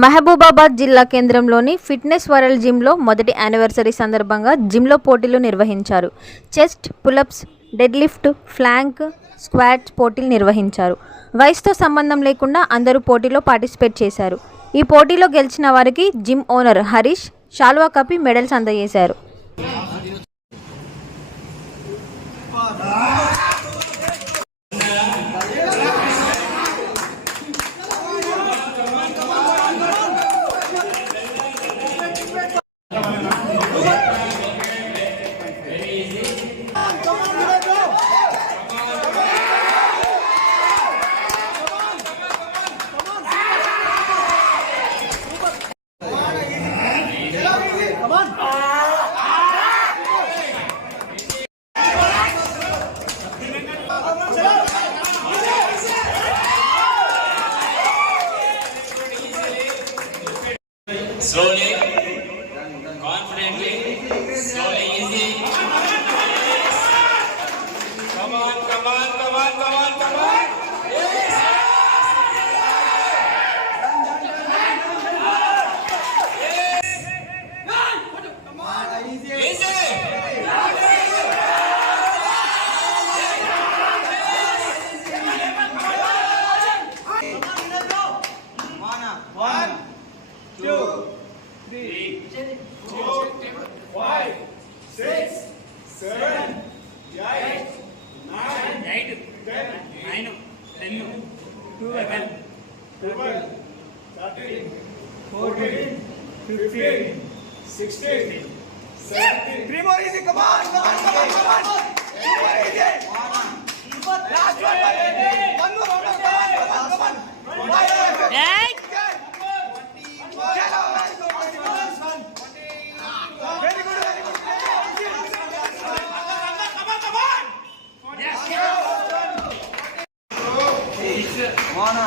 మహబూబాబాద్ జిల్లా కేంద్రంలోని fitness world జిమ్లో మొదటి యానివర్సరీ సందర్భంగా జిమ్లో పోటీలు నిర్వహించారు. Chest pullups dead lift plank squat పోటీలు నిర్వహించారు. వయసుతో సంబంధం లేకుండా అందరూ పోటీలో పార్టిసిపేట్ చేశారు. ఈ పోటీలో గెలిచిన వారికి జిమ్ ఓనర్ హరీష్ శాల్వా కప్పి మెడల్స్ అందజేశారు. Slowly, confidently, slowly, easy. Come on, come on, come on, come on, come on. Yes. Easy. Three more easy, come on, come on, come on, come on. Three more easy. Last one, one. One more, one more, come on, come on, come on. Very good, very good. Good. Come on, come on. Chalo, easy. Chalo,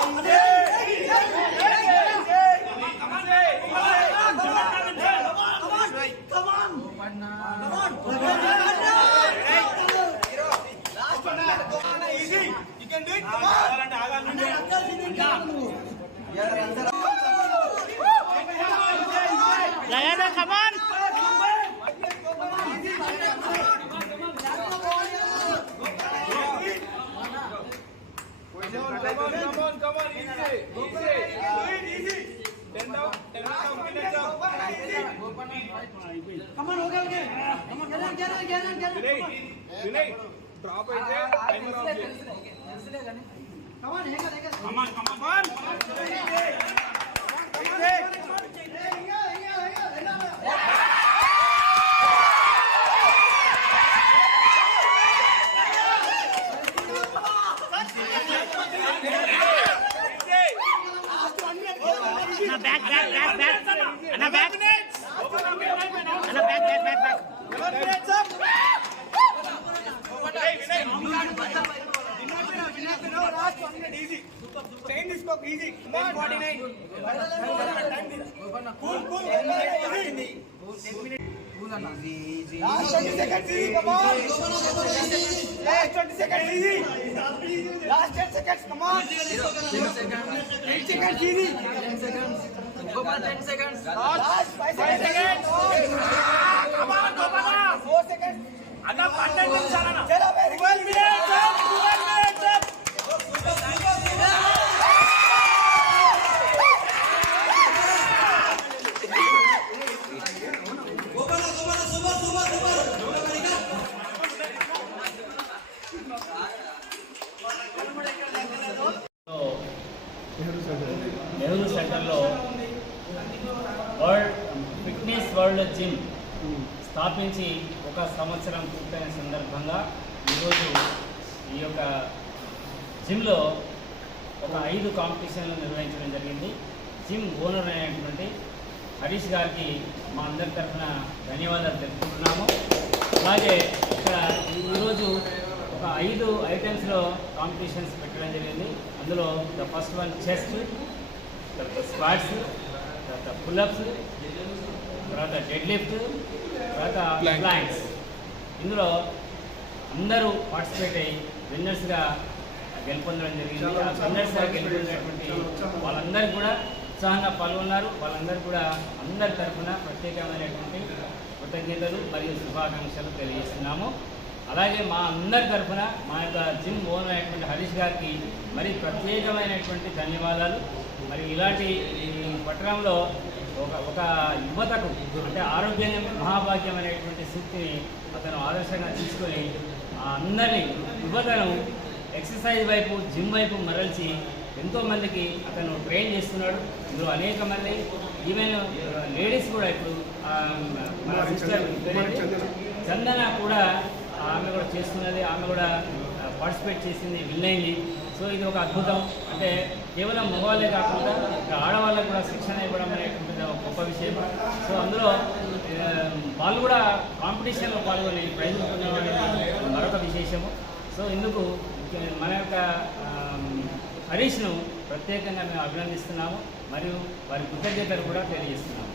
લગા દો ખબર drop అయితే Come on, hang on, hang on. Come on, come on. Come on. Back, back, back, back. Anna back. Anna back, back, back, back. Eleven minutes up. Hey, Vinay. Last 20 seconds easy, come on. Last 20 seconds easy. Last 10 seconds, come on. 8 seconds easy. 10 seconds. Gopal 10 seconds. Last 5 seconds. Come on, Gopal. World gym స్థాపించి ఒక సంవత్సరం పూర్తయిన సందర్భంగా ఈరోజు ఈ యొక్క జిమ్లో ఒక ఐదు కాంపిటీషన్లు నిర్వహించడం జరిగింది. జిమ్ ఓనర్ అయినటువంటి హరీష్ గారికి మా అందరి తరఫున ధన్యవాదాలు తెలుపుకుంటున్నాము. అలాగే ఇక్కడ ఈరోజు ఒక ఐదు ఐటమ్స్లో కాంపిటీషన్స్ పెట్టడం జరిగింది. అందులో ద ఫస్ట్ వన్ చెస్ట్ తర్వాత స్క్వాట్స్ తర్వాత పుల్అప్స్ తర్వాత డెడ్ లిఫ్ట్ తర్వాత ప్లాంక్స్ ఇందులో అందరూ పార్టిసిపేట్ అయ్యి విన్నర్స్గా గెలుపొందడం జరిగింది. ఆ విన్నర్స్గా గెలుపొందినటువంటి వాళ్ళందరూ కూడా ఉత్సాహంగా పాల్గొన్నారు. వాళ్ళందరూ కూడా అందరి తరఫున ప్రత్యేకమైనటువంటి కృతజ్ఞతలు మరియు శుభాకాంక్షలు తెలియజేస్తున్నాము. అలాగే మా అందరి తరఫున మా యొక్క జిమ్ ఓనర్ అయినటువంటి హరీష్ గారికి మరి ప్రత్యేకమైనటువంటి ధన్యవాదాలు. మరి ఇలాంటి ఈ పట్టణంలో ఒక ఒక యువతకు అంటే ఆరోగ్యం మహాభాగ్యం అనేటువంటి సూక్తిని అతను ఆదర్శంగా తీసుకొని ఆ అందరినీ యువతను ఎక్సర్సైజ్ వైపు జిమ్ వైపు మరల్చి ఎంతోమందికి అతను ట్రైన్ చేస్తున్నాడు. ఇందులో అనేక మంది ఈవెన్ లేడీస్ కూడా ఇప్పుడు మన సిస్టర్ చందన. కూడా ఆమె కూడా చేస్తున్నది. ఆమె కూడా పార్టిసిపేట్ చేసింది విన్ అయింది. సో ఇది ఒక అద్భుతం. అంటే కేవలం మగవాళ్ళే కాకుండా ఆడవాళ్ళకు కూడా శిక్షణ ఇవ్వడం అనేటువంటిది ఒక గొప్ప విషయం. సో అందులో వాళ్ళు కూడా కాంపిటీషన్లో పాల్గొని ప్రైజులు పొందడం మరొక విశేషము. సో ఇందుకు మన యొక్క హరీష్ను ప్రత్యేకంగా మేము అభినందిస్తున్నాము. మరియు వారి కృతజ్ఞతలు కూడా తెలియజేస్తున్నాము.